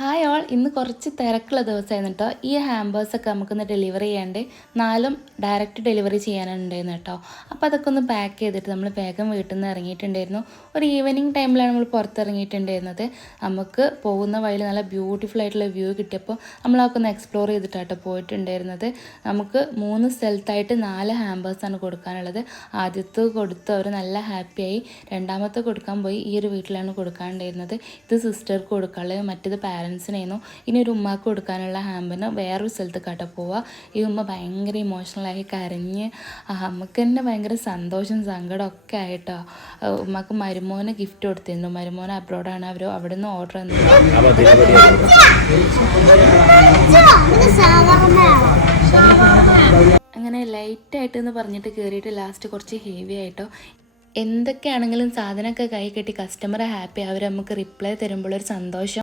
Hi all, ഇന്ന് കുറച്ച് തിരക്കുള്ള ദിവസമായിരുന്നു കേട്ടോ. ഈ ഹാമ്പേഴ്സൊക്കെ നമുക്കൊന്ന് ഡെലിവറി ചെയ്യാണ്ട് 4 ഡയറക്റ്റ് ഡെലിവറി ചെയ്യാനുണ്ടായിരുന്നു കേട്ടോ. അപ്പോൾ അതൊക്കെ ഒന്ന് പാക്ക് ചെയ്തിട്ട് നമ്മൾ വേഗം വീട്ടിൽ നിന്ന് ഇറങ്ങിയിട്ടുണ്ടായിരുന്നു. ഒരു ഈവനിങ് ടൈമിലാണ് നമ്മൾ പുറത്തിറങ്ങിയിട്ടുണ്ടായിരുന്നത്. നമുക്ക് പോകുന്ന വഴിയിൽ നല്ല ബ്യൂട്ടിഫുൾ ആയിട്ടുള്ള വ്യൂ കിട്ടിയപ്പോൾ നമ്മളൊക്കെ ഒന്ന് എക്സ്പ്ലോർ ചെയ്തിട്ടാട്ടോ പോയിട്ടുണ്ടായിരുന്നത്. നമുക്ക് 3 സ്ഥലത്തായിട്ട് 4 ഹാമ്പേഴ്സാണ് കൊടുക്കാനുള്ളത്. ആദ്യത്തെ കൊടുത്ത് അവർ നല്ല ഹാപ്പിയായി. രണ്ടാമത്തെ കൊടുക്കാൻ പോയി ഈ ഒരു വീട്ടിലാണ് കൊടുക്കാനുണ്ടായിരുന്നത്. ഇത് സിസ്റ്റർക്ക് കൊടുക്കാനുള്ളത്, മറ്റേത് പാരൻസിനായിരുന്നു. ഇനി ഒരു ഉമ്മാക്ക് കൊടുക്കാനുള്ള ഹാമ്പിന് വേറൊരു സ്ഥലത്തേക്കാട്ടോ പോവുക. ഈ ഉമ്മ ഭയങ്കര ഇമോഷണലായി കരഞ്ഞ് നമുക്ക് തന്നെ ഭയങ്കര സന്തോഷം സങ്കടമൊക്കെ ആയിട്ടോ. ഉമ്മക്ക് മരുമോന് ഗിഫ്റ്റ് കൊടുത്തിരുന്നു. മരുമോൻ അബ്രോഡാണ്, അവർ അവിടെ നിന്ന് ഓർഡർ അങ്ങനെ ലൈറ്റായിട്ട് എന്ന് പറഞ്ഞിട്ട് കയറിയിട്ട് ലാസ്റ്റ് കുറച്ച് ഹെവി ആയിട്ടോ. എന്തൊക്കെയാണെങ്കിലും സാധനമൊക്കെ കൈ കെട്ടി കസ്റ്റമർ ഹാപ്പി, അവർ നമുക്ക് റിപ്ലൈ തരുമ്പോഴൊരു സന്തോഷം.